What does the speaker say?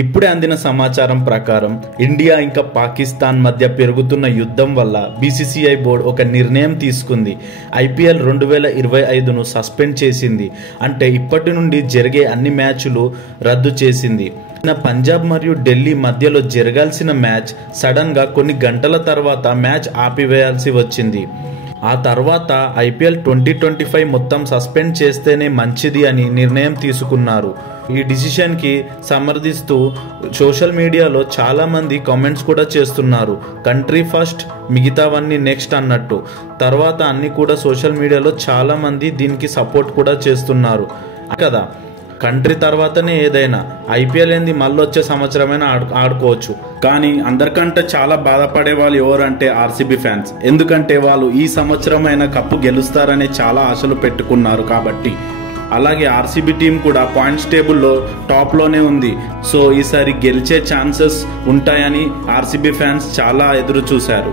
ఇప్పుడే అందిన సమాచారం ప్రకారం ఇండియా ఇంకా పాకిస్తాన్ మధ్య పెరుగుతున్న యుద్ధం వల్ల బీసీసీఐ బోర్డు ఒక నిర్ణయం తీసుకుంది. ఐపీఎల్ 2025ను సస్పెండ్ చేసింది. అంటే ఇప్పటి నుండి జరిగే అన్ని మ్యాచ్లు రద్దు చేసింది. పంజాబ్ మరియు ఢిల్లీ మధ్యలో జరగాల్సిన మ్యాచ్ సడన్గా కొన్ని గంటల తర్వాత మ్యాచ్ ఆపివేయాల్సి వచ్చింది. ఆ తర్వాత ఐపీఎల్ 2025 మొత్తం సస్పెండ్ చేస్తేనే మంచిది అని నిర్ణయం తీసుకున్నారు. ఈ డిసిషన్కి సమర్థిస్తూ సోషల్ మీడియాలో చాలామంది కామెంట్స్ కూడా చేస్తున్నారు. కంట్రీ ఫస్ట్, మిగతావన్నీ నెక్స్ట్ అన్నట్టు. తర్వాత అన్నీ కూడా సోషల్ మీడియాలో చాలామంది దీనికి సపోర్ట్ కూడా చేస్తున్నారు కదా. కంట్రీ తర్వాతనే ఏదైనా. ఐపీఎల్ ఏంది మళ్ళీ వచ్చే సంవత్సరమైనా ఆడుకోవచ్చు. కానీ అందరికంటే చాలా బాధపడే వాళ్ళు ఎవరంటే ఆర్సీబీ ఫ్యాన్స్. ఎందుకంటే వాళ్ళు ఈ సంవత్సరమైనా కప్పు గెలుస్తారని చాలా ఆశలు పెట్టుకున్నారు కాబట్టి. అలాగే ఆర్సీబీ టీం కూడా పాయింట్స్ టేబుల్లో టాప్లోనే ఉంది. సో ఈసారి గెలిచే ఛాన్సెస్ ఉంటాయని ఆర్సీబీ ఫ్యాన్స్ చాలా ఎదురు చూశారు.